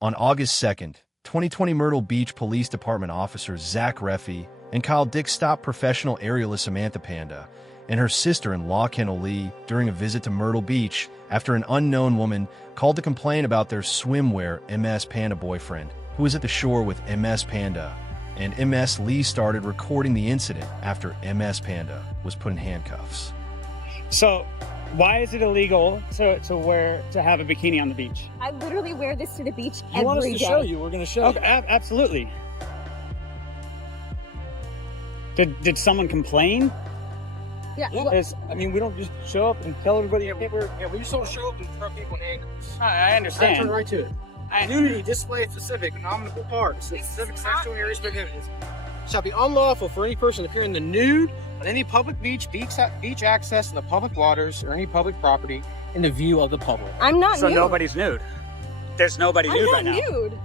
On August 2nd, 2020, Myrtle Beach Police Department officers Zach Reffy and Kyle Dick stopped professional aerialist Samantha Panda and her sister-in-law Kendall Lee during a visit to Myrtle Beach after an unknown woman called to complain about their swimwear MS Panda boyfriend, who was at the shore with MS Panda, and MS Lee started recording the incident after MS Panda was put in handcuffs. So, why is it illegal to have a bikini on the beach? I literally wear this to the beach every day. You want us to show you? We're going to show Okay, you. absolutely. Did someone complain? Yeah. Yeah, well, I mean, we don't just show up and tell everybody. We just don't show up and throw people in handcuffs. I understand. Turn right to it. Nudity displayed specific nominal parts, specific sexual areas prohibited, shall be unlawful for any person appearing in the nude on any public beach access in the public waters or any public property in the view of the public. I'm not So nude. nobody's nude. There's nobody nude right I'm now. not nude.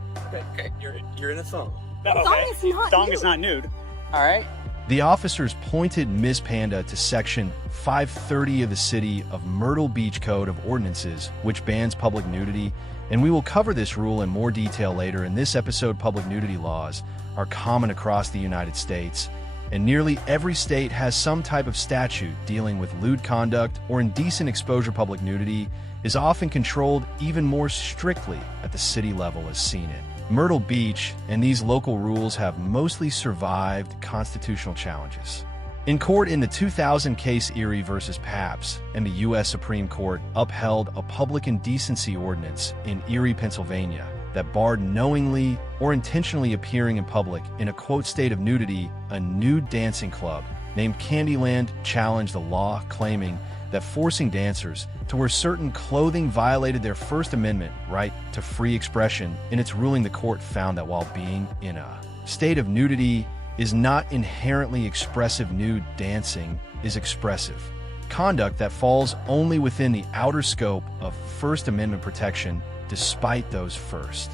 Okay, you're in a thong. Okay. Thong is not Thong nude. is not nude. All right. The officers pointed Ms. Panda to Section 530 of the City of Myrtle Beach Code of Ordinances, which bans public nudity, and we will cover this rule in more detail later. In this episode, public nudity laws are common across the United States, and nearly every state has some type of statute dealing with lewd conduct or indecent exposure. Public nudity is often controlled even more strictly at the city level as seen in Myrtle Beach, and these local rules have mostly survived constitutional challenges. In court in the 2000 case Erie versus Papps, and the U.S. Supreme Court upheld a public indecency ordinance in Erie, Pennsylvania, that barred knowingly or intentionally appearing in public in a quote state of nudity. A nude dancing club named Candyland challenged the law, claiming that forcing dancers to wear certain clothing violated their First Amendment right to free expression. In its ruling, the court found that while being in a state of nudity is not inherently expressive, nude dancing is expressive conduct that falls only within the outer scope of First Amendment protection. Despite those First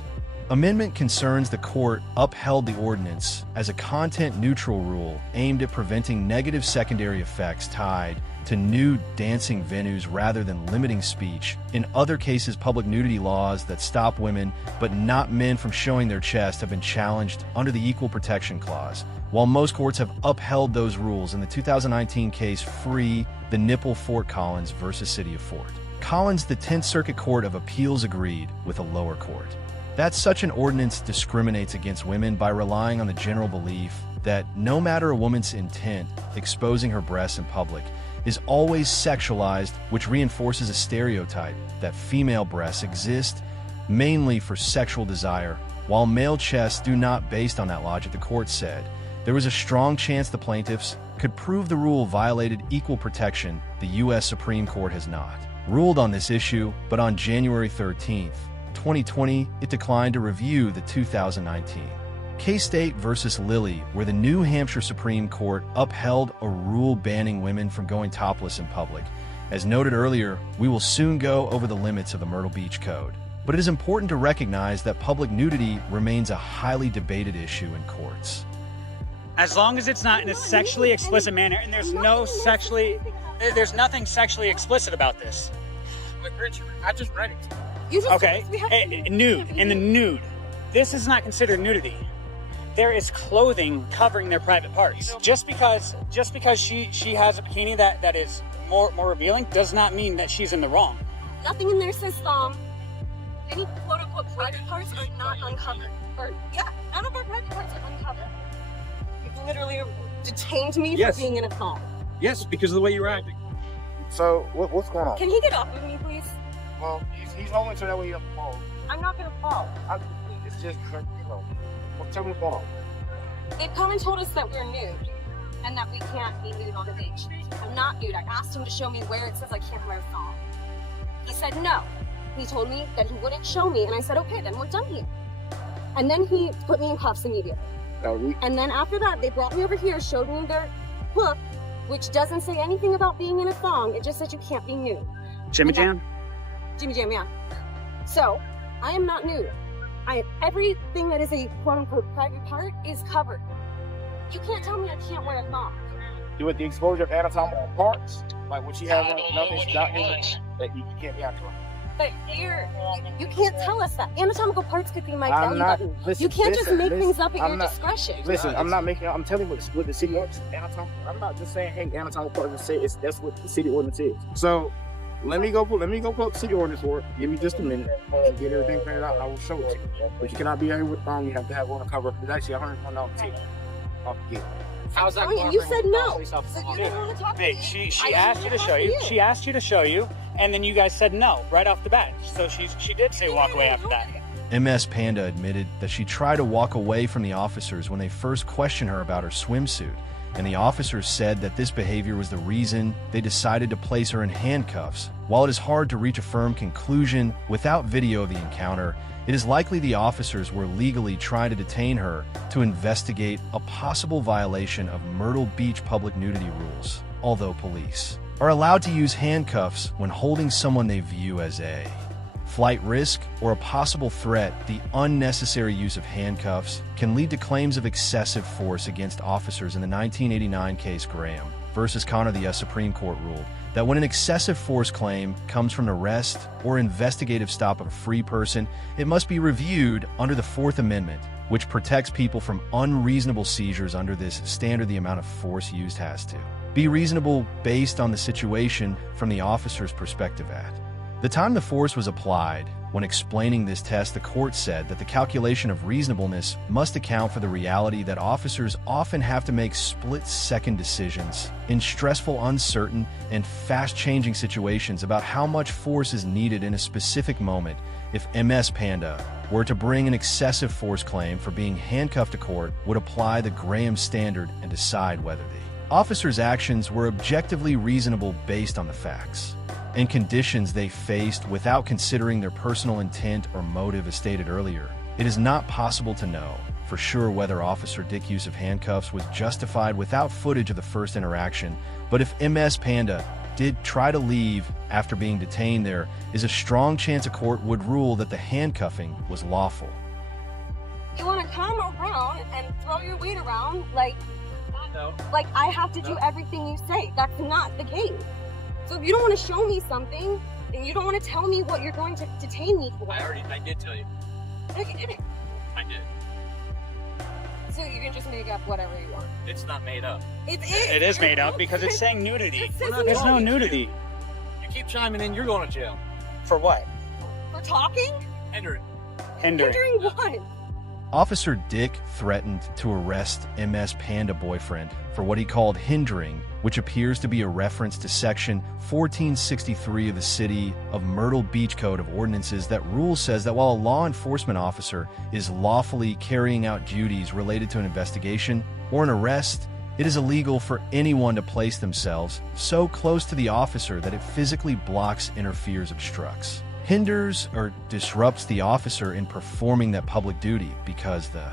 Amendment concerns, the court upheld the ordinance as a content-neutral rule aimed at preventing negative secondary effects tied to nude dancing venues rather than limiting speech. In other cases, public nudity laws that stop women but not men from showing their chest have been challenged under the Equal Protection Clause. While most courts have upheld those rules, in the 2019 case Free the Nipple Fort Collins versus City of Fort Collins, the 10th Circuit Court of Appeals agreed with a lower court that such an ordinance discriminates against women by relying on the general belief that no matter a woman's intent, exposing her breasts in public is always sexualized, which reinforces a stereotype that female breasts exist mainly for sexual desire, while male chests do not. Based on that logic, the court said there was a strong chance the plaintiffs could prove the rule violated equal protection. The U.S. Supreme Court has not ruled on this issue, but on January 13th, 2020, it declined to review the 2019 K-State versus Lilly, where the New Hampshire Supreme Court upheld a rule banning women from going topless in public. As noted earlier, we will soon go over the limits of the Myrtle Beach Code, but it is important to recognize that public nudity remains a highly debated issue in courts. As long as it's not in a sexually explicit manner, and there's nothing sexually explicit about this. I just read it. You just Okay, we have to nude, in the nude. This is not considered nudity. There is clothing covering their private parts. Just because she has a bikini that is more revealing does not mean that she's in the wrong. Nothing in there says any quote unquote private parts are not uncovered. Or none of our private parts are uncovered. You literally detained me Yes. for being in a thong. Yes, because of the way you were acting. So, what's going on? Can he get off of me, please? Well, he's holding so that way you don't fall. I'm not gonna fall. It's just, tell me what's going on. They've come and told us that we're nude and that we can't be nude on the beach. I'm not nude. I asked him to show me where it says I can't wear a thong. He said no. He told me that he wouldn't show me, and I said, okay, then we're done here. And then he put me in cuffs immediately. And then after that, they brought me over here, showed me their book, which doesn't say anything about being in a thong. It just says you can't be nude. Jimmy Jam? Jimmy Jam, yeah. So, I am not nude. Everything that is a quote-unquote private part is covered. You can't tell me I can't wear a thong. With the exposure of anatomical parts, like what she has on, nothing's not in it, that you can't be out. But you can't tell us that. Anatomical parts could be my I'm belly not- button. listen, You can't just make listen, things up at I'm your not- discretion. Listen, I'm telling you what the city ordinance anatomical. I'm not just saying, hey, anatomical parts say that's what the city ordinance is. So let me go pull up the city ordinance for it. Give me just a minute and get everything printed out. I will show it to you. But you cannot be everywhere wrong. You have to have one to cover. It's actually $101 ticket off the gate. How's that going? You said no. So you didn't want to talk to Hey, me. she I asked you to show you. She asked you to show you, and then you guys said no right off the bat. So she did say walk away after that. MS Panda admitted that she tried to walk away from the officers when they first questioned her about her swimsuit, and the officers said that this behavior was the reason they decided to place her in handcuffs. While it is hard to reach a firm conclusion without video of the encounter, it is likely the officers were legally trying to detain her to investigate a possible violation of Myrtle Beach public nudity rules, although police are allowed to use handcuffs when holding someone they view as a flight risk or a possible threat. The unnecessary use of handcuffs can lead to claims of excessive force against officers. In the 1989 case Graham versus Connor, the Supreme Court ruled that when an excessive force claim comes from an arrest or investigative stop of a free person, it must be reviewed under the Fourth Amendment, which protects people from unreasonable seizures. Under this standard, the amount of force used has to be reasonable based on the situation from the officer's perspective. At the time the force was applied, when explaining this test, the court said that the calculation of reasonableness must account for the reality that officers often have to make split-second decisions in stressful, uncertain, and fast-changing situations about how much force is needed in a specific moment. If MS Panda were to bring an excessive force claim for being handcuffed to court, would apply the Graham standard and decide whether the officer's actions were objectively reasonable based on the facts and conditions they faced without considering their personal intent or motive. As stated earlier, it is not possible to know for sure whether Officer Dick's use of handcuffs was justified without footage of the first interaction, but if MS Panda did try to leave after being detained, there is a strong chance a court would rule that the handcuffing was lawful. You want to come around and throw your weight around like I have to do everything you say. That's not the case. So if you don't want to show me something, and you don't want to tell me what you're going to detain me for. I did tell you. No, you didn't. I did. So you can just make up whatever you want. It's not made up. It is made up because it's saying nudity. It says There's no nudity. nudity. You keep chiming in, you're going to jail. For what? For talking? Hindering. Hindering what? Officer Dick threatened to arrest MS Panda boyfriend for what he called hindering, which appears to be a reference to Section 1463 of the City of Myrtle Beach Code of Ordinances. That rule says that while a law enforcement officer is lawfully carrying out duties related to an investigation or an arrest, it is illegal for anyone to place themselves so close to the officer that it physically blocks, interferes, obstructs, hinders, or disrupts the officer in performing that public duty. Because the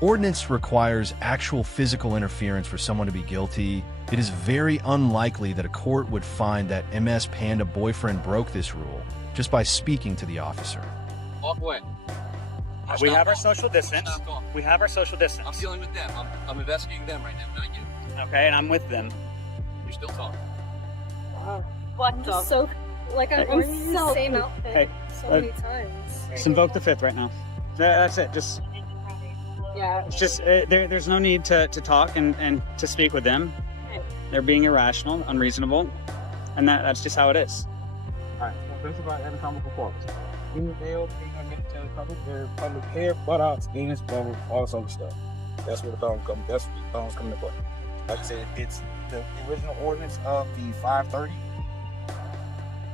ordinance requires actual physical interference for someone to be guilty, it is very unlikely that a court would find that MS Panda boyfriend broke this rule just by speaking to the officer. Walk away. We have our social distance. Stop going. We have our social I'm distance. dealing with them. I'm investigating them right now, not you. Okay, and I'm with them. You're still talking. What I'm the? just so like I'm I'm wearing the so same outfit Hey, so uh, many times. Just invoke the fifth right now. That's it. Just Yeah. it's just there's no need to talk and to speak with them. They're being irrational, unreasonable, and that's just how it is. Alright, so this is about anatomical parts. Human male, female, military, public hair, buttocks, anus, bubble, all this other stuff. That's where the thongs come. That's where the thongs come into play. Like I said, it's the original ordinance of the 530.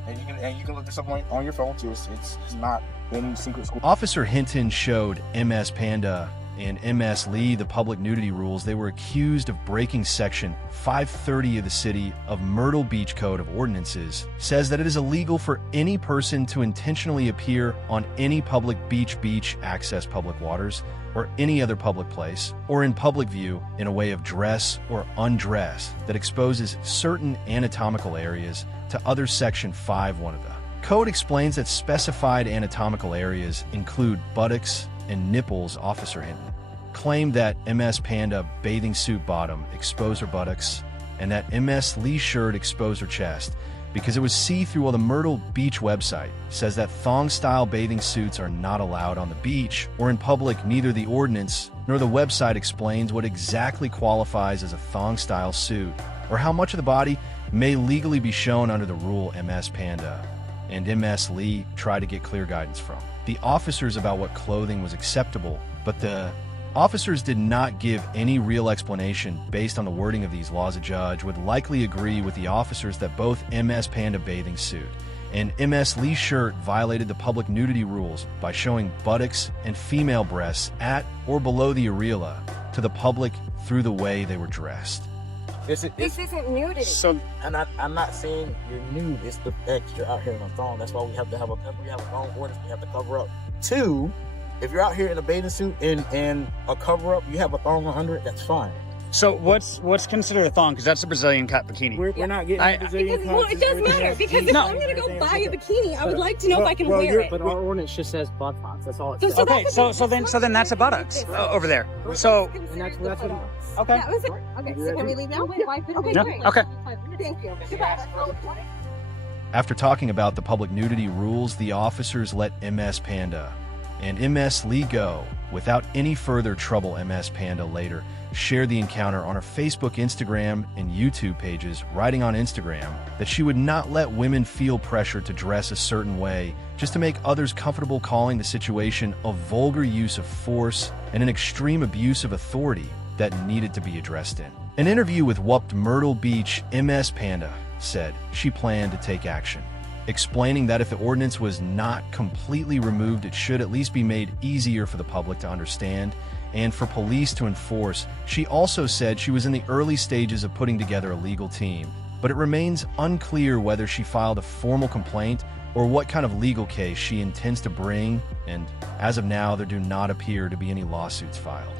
And you can look this up on your phone too. It's not any secret school. Officer Hinton showed MS Panda and MS Lee the public nudity rules. They were accused of breaking Section 530 of the City of Myrtle Beach Code of Ordinances. Says that it is illegal for any person to intentionally appear on any public beach, access public waters, or any other public place, or in public view in a way of dress or undress that exposes certain anatomical areas to other. Section 5.1 of the Code explains that specified anatomical areas include buttocks and nipples. Officer Hinton claimed that MS Panda bathing suit bottom exposed her buttocks and that MS Lee shirt exposed her chest. because it was see-through. While the Myrtle Beach website says that thong-style bathing suits are not allowed on the beach or in public, neither the ordinance nor the website explains what exactly qualifies as a thong-style suit or how much of the body may legally be shown under the rule MS Panda and MS Lee tried to get clear guidance from the officers about what clothing was acceptable, but the officers did not give any real explanation based on the wording of these laws. A judge would likely agree with the officers that both MS Panda bathing suit and MS Lee shirt violated the public nudity rules by showing buttocks and female breasts at or below the areola to the public through the way they were dressed. This isn't nudity. So I'm not saying you're nude. It's the extra out here in a thong. That's why we have to have a thong ordinance. We have to cover up. 2, if you're out here in a bathing suit and a cover up, you have a thong under it. That's fine. So what's considered a thong? Because that's a Brazilian cut bikini. We're not getting a Brazilian Well, it does matter because if I'm gonna go buy a bikini, I would like to know if I can wear it. But our ordinance just says buttocks. That's all it says. Okay, so then that's a buttocks over there. So And that's what okay. That was it. Okay, so can we leave now? Okay, Yeah, great. okay. Thank you. After talking about the public nudity rules, the officers let MS Panda and MS Lee go without any further trouble. MS Panda later shared the encounter on her Facebook, Instagram, and YouTube pages, writing on Instagram that she would not let women feel pressure to dress a certain way just to make others comfortable, calling the situation a vulgar use of force and an extreme abuse of authority that needed to be addressed. In an interview with Whooped Myrtle Beach, MS Panda said she planned to take action, explaining that if the ordinance was not completely removed, it should at least be made easier for the public to understand and for police to enforce. She also said she was in the early stages of putting together a legal team, but it remains unclear whether she filed a formal complaint or what kind of legal case she intends to bring, and as of now, there do not appear to be any lawsuits filed.